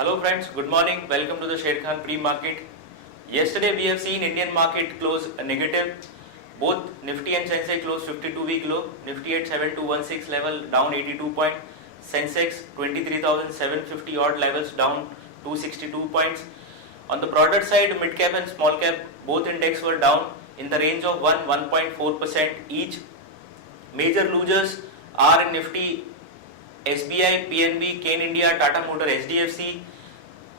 Hello friends, good morning. Welcome to the Sharekhan pre-market. Yesterday we have seen Indian market close negative. Both Nifty and Sensex closed 52-week low. Nifty at 7216 level down 82 points. Sensex 23,750 odd levels down 262 points. On the broader side, mid cap and small cap both index were down in the range of 1.4% each. Major losers are in Nifty SBI, PNB, Kane India, Tata Motor, HDFC.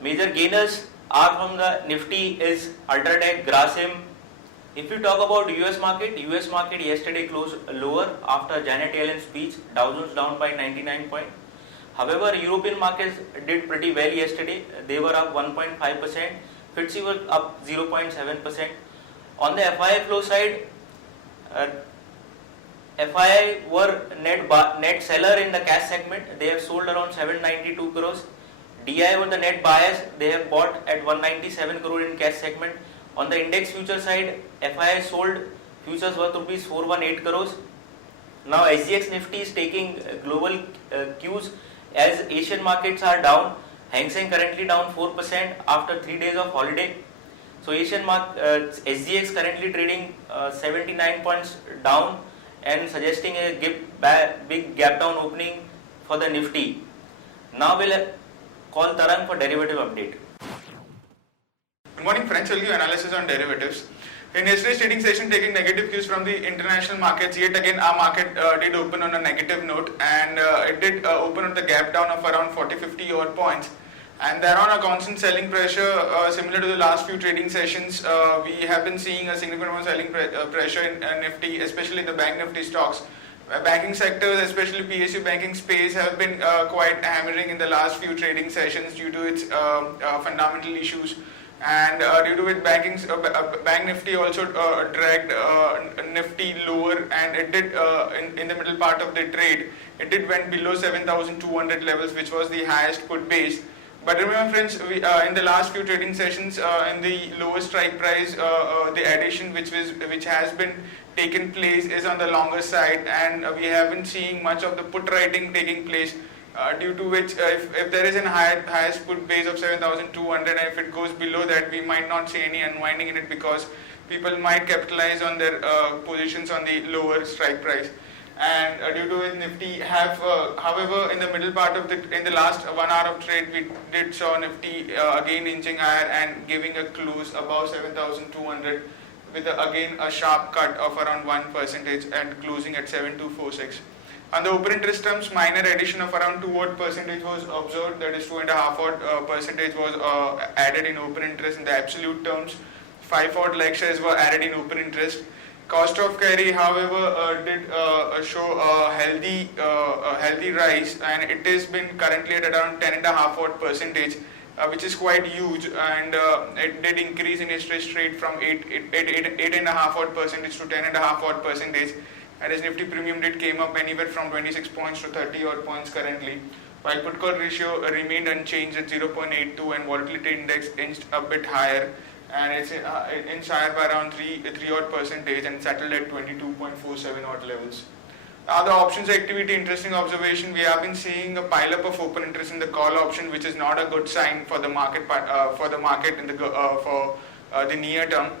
Major gainers are from the Nifty is Ultratech, Grasim. If you talk about US market yesterday closed lower after Janet Yellen's speech. Dow Jones down by 99 points. However, European markets did pretty well yesterday. They were up 1.5%. FTSE was up 0.7%. On the FII flow side, FII were net seller in the cash segment. They have sold around 792 crores. DI were the net buyers. They have bought at 197 crore in cash segment. On the index future side, FII sold futures worth rupees 418 crores. Now SGX Nifty is taking global cues as Asian markets are down. Hang Seng currently down 4% after 3 days of holiday. So SGX currently trading 79 points down and suggesting a big gap down opening for the Nifty. Now we'll call Tarang for derivative update. Good morning friends, I'll give analysis on derivatives. In yesterday's trading session, taking negative cues from the international markets, yet again our market did open on a negative note, and it did open on the gap down of around 40-50 odd points. And thereon a constant selling pressure similar to the last few trading sessions. We have been seeing a significant amount of selling pressure in Nifty, especially the bank Nifty stocks. Banking sectors, especially PSU banking space, have been quite hammering in the last few trading sessions due to its fundamental issues. And due to it, Bank Nifty also dragged Nifty lower, and it did in the middle part of the trade, it did went below 7,200 levels, which was the highest put base. But remember friends, in the last few trading sessions, in the lowest strike price, the addition which has been taken place is on the longer side, and we haven't seen much of the put writing taking place, due to which if there is a highest put base of 7,200, and if it goes below that, we might not see any unwinding in it, because people might capitalize on their positions on the lower strike price. And due to it, Nifty have, however, in the middle part of in the last 1 hour of trade, we did saw Nifty again inching higher and giving a close above 7,200 with again a sharp cut of around 1% and closing at 7,246. On the open interest terms, minor addition of around 2% was observed, that is 2.5% was added in open interest in the absolute terms. 5 like shares were added in open interest. Cost of carry, however, did show a healthy rise, and it has been currently at around 10.5%, which is quite huge, and it did increase in yesterday's trade from 8.5% to 10.5%. And as Nifty premium did came up anywhere from 26 points to 30 odd points currently, while put call ratio remained unchanged at 0.82, and volatility index inched a bit higher, and it's inched higher by around 3 odd percentage and settled at 22.47 odd levels. Now the options activity, interesting observation, we have been seeing a pile up of open interest in the call option, which is not a good sign for the market in the near term.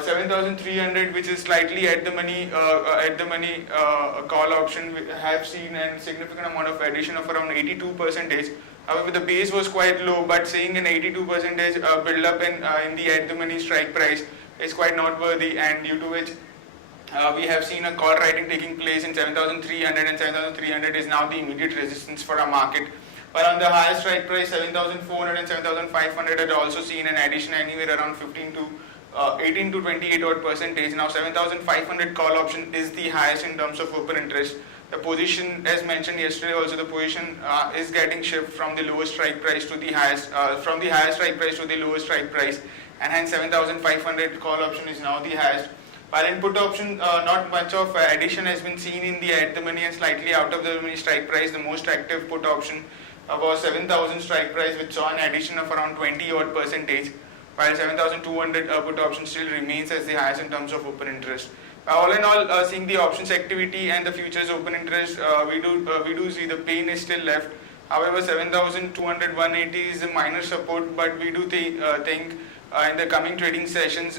7,300, which is slightly at the money call option, we have seen a significant amount of addition of around 82%. However, the base was quite low, but seeing an 82% build up in the at the money strike price is quite noteworthy, and due to which we have seen a call writing taking place in 7,300, and 7,300 is now the immediate resistance for our market. But on the higher strike price, 7,400 and 7,500 had also seen an addition anywhere around 18 to 28 odd percentage. Now 7,500 call option is the highest in terms of open interest. The position, as mentioned yesterday, also the position is getting shift from the lowest strike price to the highest, from the highest strike price to the lowest strike price, and hence 7,500 call option is now the highest. While in put option, not much of addition has been seen in the at the money and slightly out of the money strike price. The most active put option was 7,000 strike price, which saw an addition of around 20 odd percentage, while 7,200 put option still remains as the highest in terms of open interest. All in all, seeing the options activity and the futures open interest, we do see the pain is still left. However, 7,200-180 is a minor support, but we do think in the coming trading sessions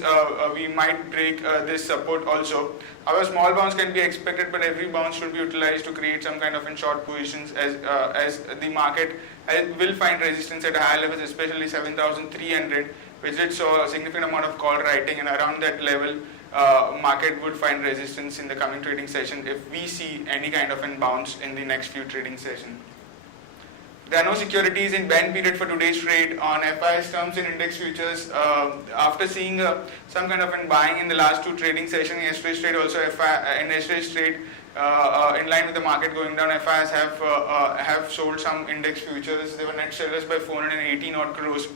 we might break this support also. Our small bounce can be expected, but every bounce should be utilized to create some kind of in short positions as the market will find resistance at higher levels, especially 7,300, which did show a significant amount of call writing, and around that level market would find resistance in the coming trading session if we see any kind of an bounce in the next few trading sessions. There are no securities in ban period for today's trade on FIS terms in index futures. After seeing some kind of an buying in the last two trading sessions, yesterday's trade also in yesterday's trade in line with the market going down, FIs have sold some index futures. They were net sellers by 418 odd crores.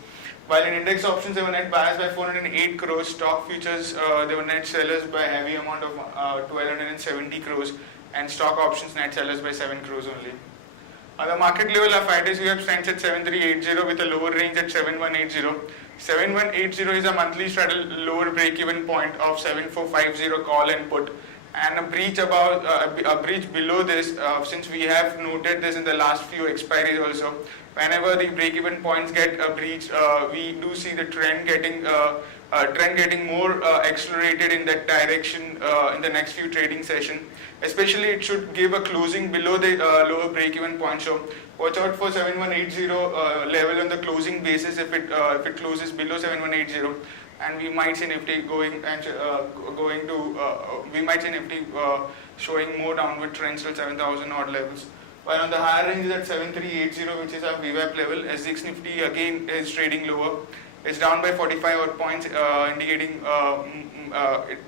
While in index options they were net buyers by 408 crores. Stock futures they were net sellers by a heavy amount of 1270 crores, and stock options net sellers by 7 crores only. On the market level, our 5 days VWAP stands at 7380 with a lower range at 7180. 7180 is a monthly straddle lower break-even point of 7450 call and put, and a breach above a breach below this. Since we have noted this in the last few expiries also, whenever the break-even points get breached, we do see the trend getting more accelerated in that direction in the next few trading session. Especially, it should give a closing below the lower break-even point. So, watch out for 7180 level on the closing basis if it closes below 7180, and we might see Nifty showing more downward trends till 7000 odd levels. While on the higher range is at 7380, which is our VWAP level. SGX Nifty again is trading lower. It's down by 45 odd points, indicating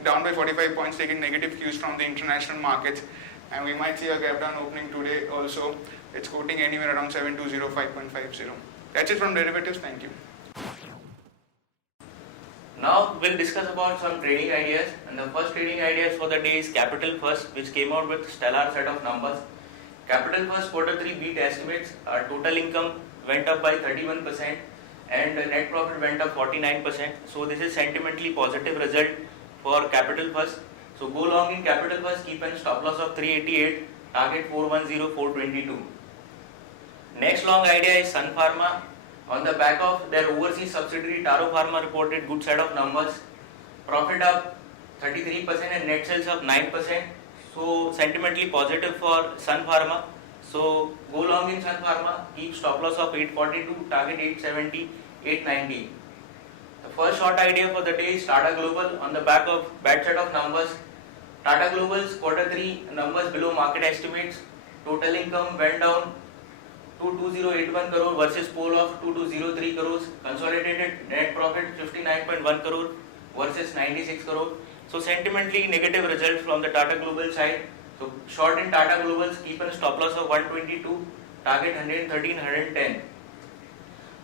down by 45 points, taking negative cues from the international markets, and we might see a gap down opening today also. It's quoting anywhere around 7205.50. That's it from derivatives. Thank you. Now we'll discuss about some trading ideas, and the first trading ideas for the day is Capital First, which came out with stellar set of numbers. Capital First Q3 beat estimates. Our total income went up by 31%. And net profit went up 49%. So this is sentimentally positive result for Capital First. So go long in Capital First, keep a stop loss of 388, target 410, 422. Next long idea is Sun Pharma. On the back of their overseas subsidiary Taro Pharma reported good set of numbers. Profit up 33% and net sales up 9%. So sentimentally positive for Sun Pharma. So go long in Sun Pharma, keep stop loss of 842, target 870, 890. The first short idea for the day is Tata Global. On the back of bad set of numbers, Tata Global's Q3 numbers below market estimates. Total income went down to 2081 crore versus pool of 2203 crores. Consolidated net profit 59.1 crore versus 96 crore. So sentimentally negative results from the Tata Global side. So short in Tata Globals, keep a stop loss of 122, target 113, 110.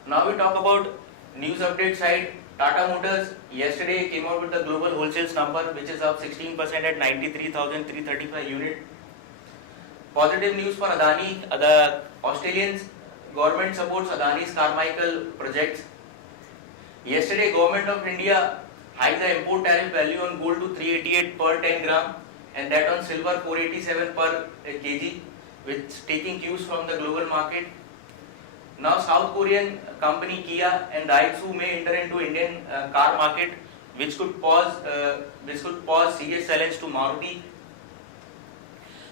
Now we talk about news update side. Tata Motors yesterday came out with the global wholesales number, which is up 16% at 93,335 unit. Positive news for Adani. The Australian government supports Adani's Carmichael projects. Yesterday, Government of India hiked the import tariff value on gold to 388 per 10 gram, and that on silver 487 per kg, with taking cues from the global market. Now South Korean company Kia and Daihatsu may enter into Indian car market, which could pause serious challenge to Maruti.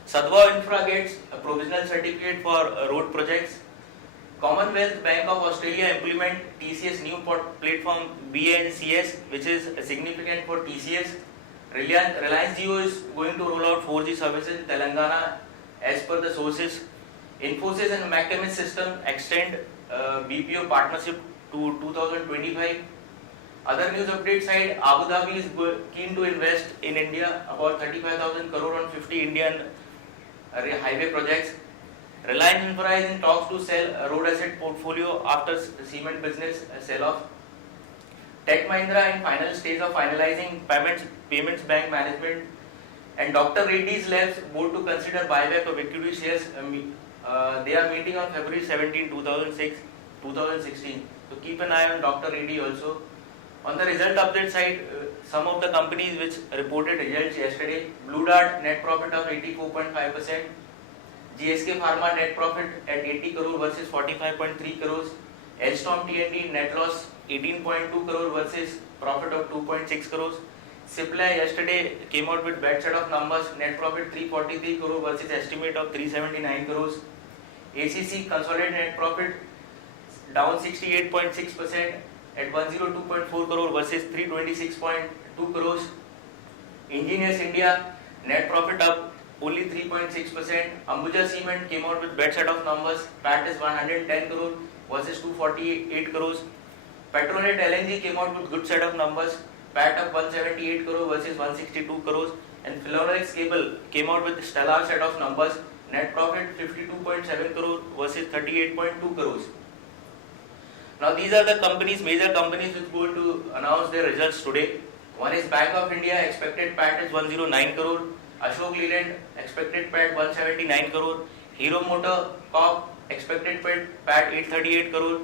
Sadhva Infra gets a provisional certificate for road projects. Commonwealth Bank of Australia implement TCS new platform BNCS, which is significant for TCS. Reliance Jio is going to roll out 4G services in Telangana as per the sources. Infosys and McCamus System extend BPO partnership to 2025. Other news update side, Abu Dhabi is keen to invest in India, about 35,000 crore on 50 Indian highway projects. Reliance Infra is in talks to sell road asset portfolio after cement business sell-off. Tech Mahindra in final stage of finalizing payments bank management, and Dr. Reddy's Labs board to consider buyback of equity shares. They are meeting on February 17, 2016. So keep an eye on Dr. Reddy also. On the result update side, some of the companies which reported results yesterday: Blue Dart net profit of 84.5%, GSK Pharma net profit at 80 crore versus 45.3 crores. Elstorm T&D net loss 18.2 crore versus profit of 2.6 crores. Cipla yesterday came out with bad set of numbers, net profit 343 crore versus estimate of 379 crores. ACC consolidated net profit down 68.6% at 102.4 crore versus 326.2 crores. Engineers India net profit up only 3.6%. Ambuja Cement came out with bad set of numbers, PAT is 110 crore versus 248 crores. Petronet LNG came out with good set of numbers, PAT up 178 crore versus 162 crores. And Philonix Cable came out with stellar set of numbers, net profit 52.7 crore versus 38.2 crores. Now these are the companies, major companies which go to announce their results today. One is Bank of India, expected PAT is 109 crore. Ashok Leyland, expected PAT 179 crore. Hero Motor Corp, expected PAT 838 crore.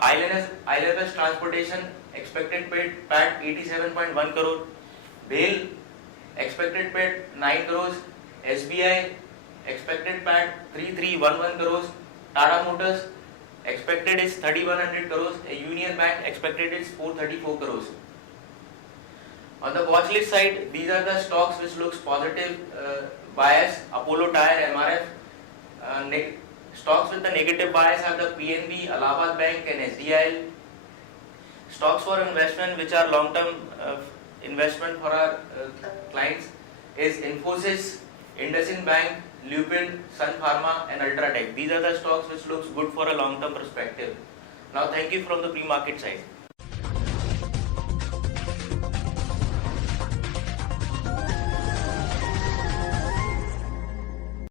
ILFS Transportation, expected PAT 87.1 crore. BHEL, expected PAT 9 crores. SBI, expected PAT 3311 crores. Tata Motors, expected is 3100 crores. Union Bank, expected is 434 crores. On the watch list side, these are the stocks which looks positive bias. Apollo Tyre, MRF. Stocks with the negative bias are the PNB, Allahabad Bank and SDIL. Stocks for investment which are long-term investment for our clients is Infosys, IndusInd Bank, Lupin, Sun Pharma and Ultratech. These are the stocks which looks good for a long-term perspective. Now thank you from the pre-market side.